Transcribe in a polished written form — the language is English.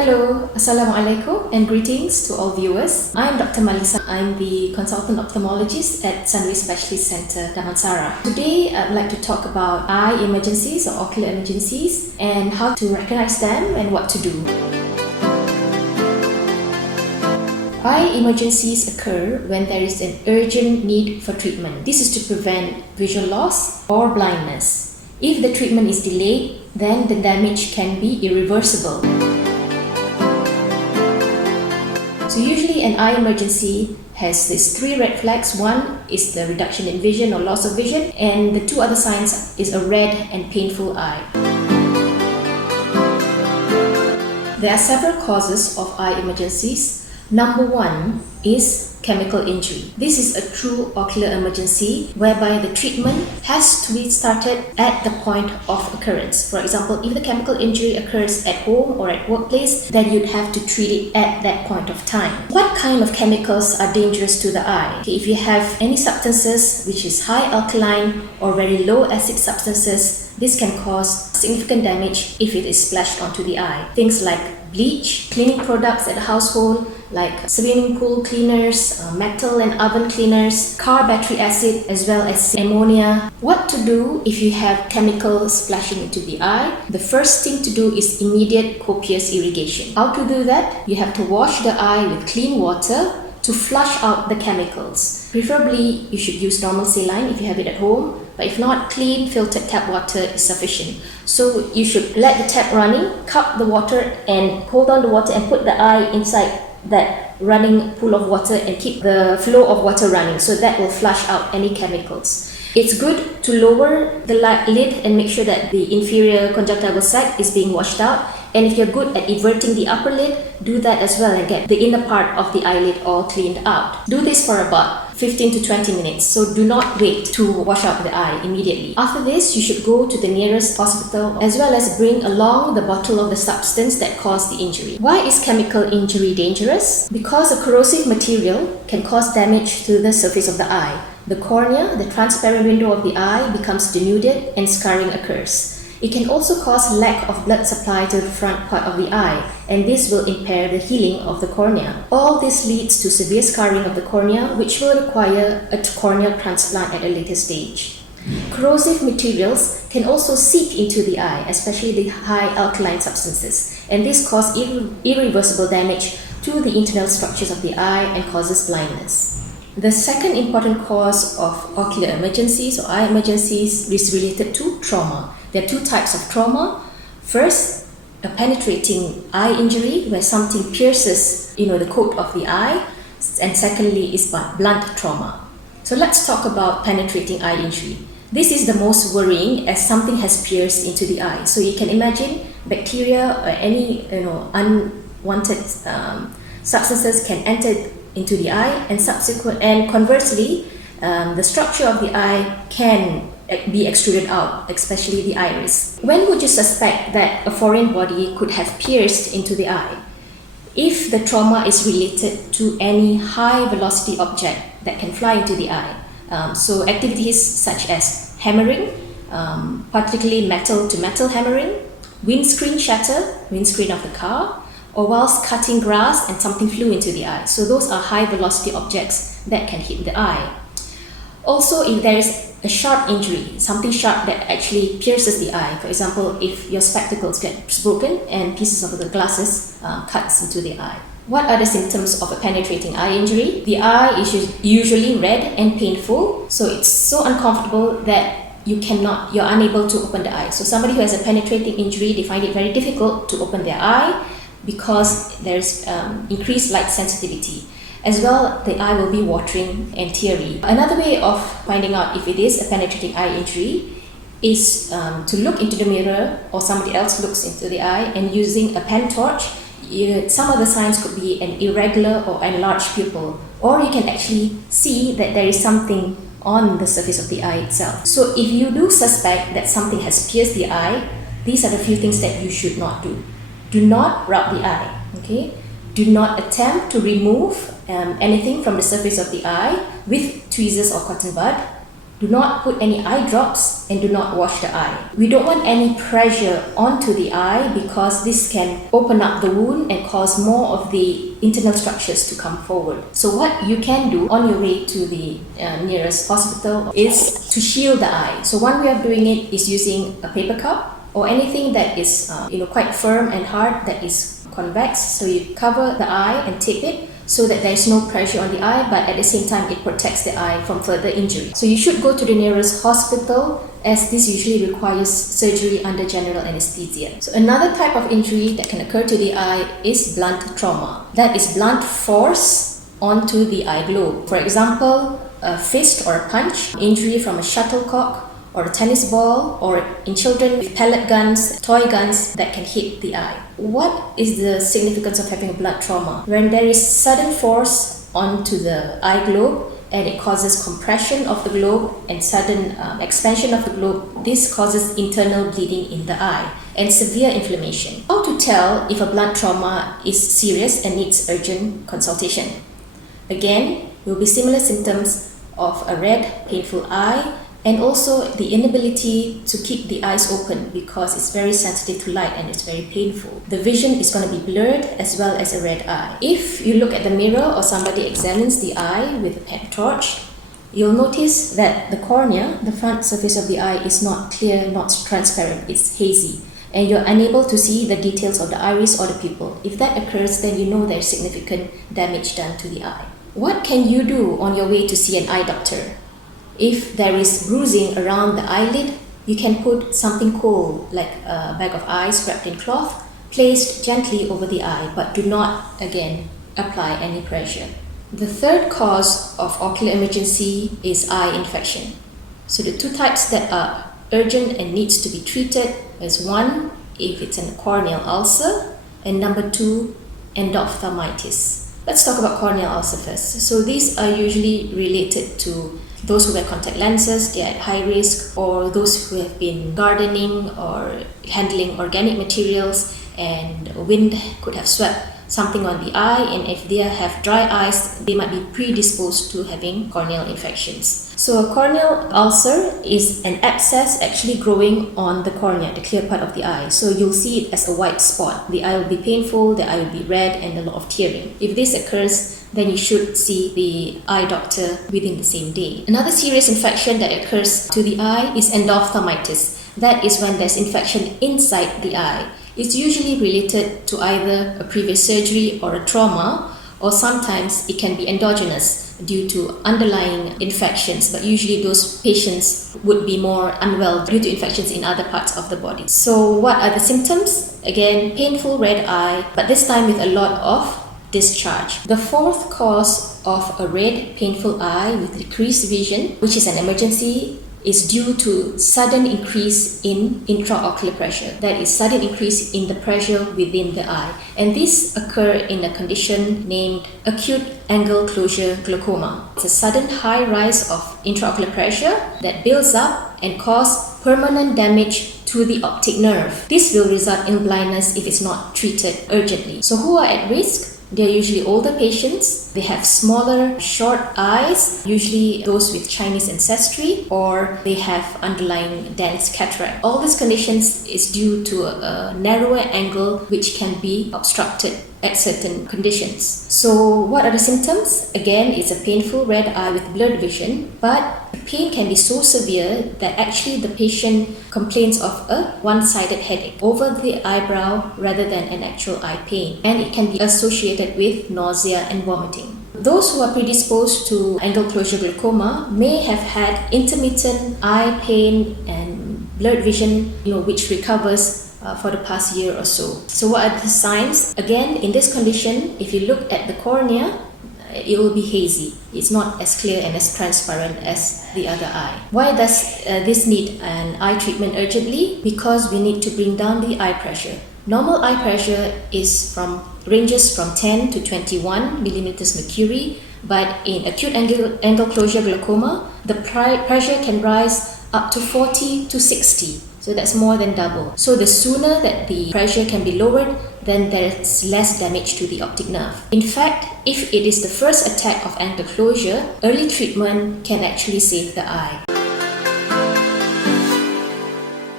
Hello, Assalamualaikum and greetings to all viewers. I'm Dr. Malisa. I'm the consultant ophthalmologist at Sunway Specialist Centre, Damansara. Today, I'd like to talk about eye emergencies or ocular emergencies and how to recognize them and what to do. Eye emergencies occur when there is an urgent need for treatment. This is to prevent visual loss or blindness. If the treatment is delayed, then the damage can be irreversible. So usually an eye emergency has these three red flags. One is the reduction in vision or loss of vision, and the two other signs is a red and painful eye. There are several causes of eye emergencies. Number one is chemical injury. This is a true ocular emergency whereby the treatment has to be started at the point of occurrence. For example, if the chemical injury occurs at home or at workplace, then you'd have to treat it at that point of time. What kind of chemicals are dangerous to the eye? If you have any substances which is high alkaline or very low acid substances, this can cause significant damage if it is splashed onto the eye. Things like bleach, cleaning products at the household like swimming pool cleaners, metal and oven cleaners, car battery acid, as well as ammonia. What to do if you have chemicals splashing into the eye? The first thing to do is immediate copious irrigation. How to do that? You have to wash the eye with clean water to flush out the chemicals. Preferably, you should use normal saline if you have it at home, but if not, clean filtered tap water is sufficient. So you should let the tap running, cup the water and hold on the water and put the eye inside that running pool of water and keep the flow of water running, so that will flush out any chemicals. It's good to lower the lid and make sure that the inferior conjunctival sac is being washed out. And if you're good at everting the upper lid, do that as well and get the inner part of the eyelid all cleaned out. Do this for about 15 to 20 minutes, so do not wait to wash out the eye immediately. After this, you should go to the nearest hospital as well as bring along the bottle of the substance that caused the injury. Why is chemical injury dangerous? Because a corrosive material can cause damage to the surface of the eye. The cornea, the transparent window of the eye, becomes denuded and scarring occurs. It can also cause lack of blood supply to the front part of the eye, and this will impair the healing of the cornea. All this leads to severe scarring of the cornea, which will require a corneal transplant at a later stage. Corrosive materials can also seep into the eye, especially the high alkaline substances, and this causes irreversible damage to the internal structures of the eye and causes blindness. The second important cause of ocular emergencies or eye emergencies is related to trauma. There are two types of trauma. First, a penetrating eye injury where something pierces, the coat of the eye, and secondly is blunt trauma. So let's talk about penetrating eye injury. This is the most worrying as something has pierced into the eye. So you can imagine bacteria or any unwanted substances can enter into the eye, and conversely, the structure of the eye can be extruded out, especially the iris. When would you suspect that a foreign body could have pierced into the eye? If the trauma is related to any high velocity object that can fly into the eye. So activities such as hammering, particularly metal to metal hammering, windscreen shatter, windscreen of the car, or whilst cutting grass and something flew into the eye. So those are high velocity objects that can hit the eye. Also, if there is a sharp injury, something sharp that actually pierces the eye, for example, if your spectacles get broken and pieces of the glasses cuts into the eye. What are the symptoms of a penetrating eye injury? The eye is usually red and painful, so it's so uncomfortable that you're unable to open the eye. So somebody who has a penetrating injury, they find it very difficult to open their eye because there's increased light sensitivity. As well, the eye will be watering and teary. Another way of finding out if it is a penetrating eye injury is to look into the mirror or somebody else looks into the eye and using a pen torch. Some of the signs could be an irregular or enlarged pupil, or you can actually see that there is something on the surface of the eye itself. So if you do suspect that something has pierced the eye, these are the few things that you should not do. Do not rub the eye, okay? Do not attempt to remove anything from the surface of the eye with tweezers or cotton bud. Do not put any eye drops and do not wash the eye. We don't want any pressure onto the eye because this can open up the wound and cause more of the internal structures to come forward. So what you can do on your way to the nearest hospital is to shield the eye. So one way of doing it is using a paper cup or anything that is quite firm and hard, that is convex. So you cover the eye and tape it so that there is no pressure on the eye, but at the same time it protects the eye from further injury. So you should go to the nearest hospital, as this usually requires surgery under general anesthesia. So another type of injury that can occur to the eye is blunt trauma. That is blunt force onto the eye globe. For example, a fist or a punch, injury from a shuttlecock or a tennis ball, or in children with pellet guns, toy guns that can hit the eye. What is the significance of having a blunt trauma? When there is sudden force onto the eye globe and it causes compression of the globe and sudden expansion of the globe, this causes internal bleeding in the eye and severe inflammation. How to tell if a blunt trauma is serious and needs urgent consultation? Again, there will be similar symptoms of a red, painful eye, and also the inability to keep the eyes open because it's very sensitive to light and it's very painful. The vision is going to be blurred as well as a red eye. If you look at the mirror or somebody examines the eye with a pen torch, you'll notice that the cornea, the front surface of the eye, is not clear, not transparent, it's hazy, and you're unable to see the details of the iris or the pupil. If that occurs, then you know there's significant damage done to the eye. What can you do on your way to see an eye doctor? If there is bruising around the eyelid, you can put something cold like a bag of ice wrapped in cloth, placed gently over the eye, but do not, again, apply any pressure. The third cause of ocular emergency is eye infection. So the two types that are urgent and needs to be treated is one, if it's a corneal ulcer, and number two, endophthalmitis. Let's talk about corneal ulcer first. So these are usually related to those who wear contact lenses, they are at high risk, or those who have been gardening or handling organic materials and wind could have swept something on the eye, and if they have dry eyes, they might be predisposed to having corneal infections. So a corneal ulcer is an abscess actually growing on the cornea, the clear part of the eye. So you'll see it as a white spot. The eye will be painful, the eye will be red, and a lot of tearing. If this occurs, then you should see the eye doctor within the same day. Another serious infection that occurs to the eye is endophthalmitis. That is when there's infection inside the eye. It's usually related to either a previous surgery or a trauma, or sometimes it can be endogenous due to underlying infections, but usually those patients would be more unwell due to infections in other parts of the body. So what are the symptoms? Again, painful red eye, but this time with a lot of discharge. The fourth cause of a red, painful eye with decreased vision, which is an emergency, is due to sudden increase in intraocular pressure. That is, sudden increase in the pressure within the eye. And this occurs in a condition named acute angle closure glaucoma. It's a sudden high rise of intraocular pressure that builds up and causes permanent damage to the optic nerve. This will result in blindness if it's not treated urgently. So who are at risk? They're usually older patients. They have smaller, short eyes, usually those with Chinese ancestry, or they have underlying dense cataract. All these conditions is due to a narrower angle which can be obstructed at certain conditions. So what are the symptoms? Again, it's a painful red eye with blurred vision, but the pain can be so severe that actually the patient complains of a one-sided headache over the eyebrow rather than an actual eye pain, and it can be associated with nausea and vomiting. Those who are predisposed to angle closure glaucoma may have had intermittent eye pain and blurred vision, which recovers for the past year or so. So what are the signs? Again, in this condition, if you look at the cornea, it will be hazy. It's not as clear and as transparent as the other eye. Why does this need an eye treatment urgently? Because we need to bring down the eye pressure. Normal eye pressure ranges from 10 to 21 millimeters mercury, but in acute angle closure glaucoma, the pressure can rise up to 40 to 60. So that's more than double. So the sooner that the pressure can be lowered, then there's less damage to the optic nerve. In fact, if it is the first attack of angle closure, early treatment can actually save the eye.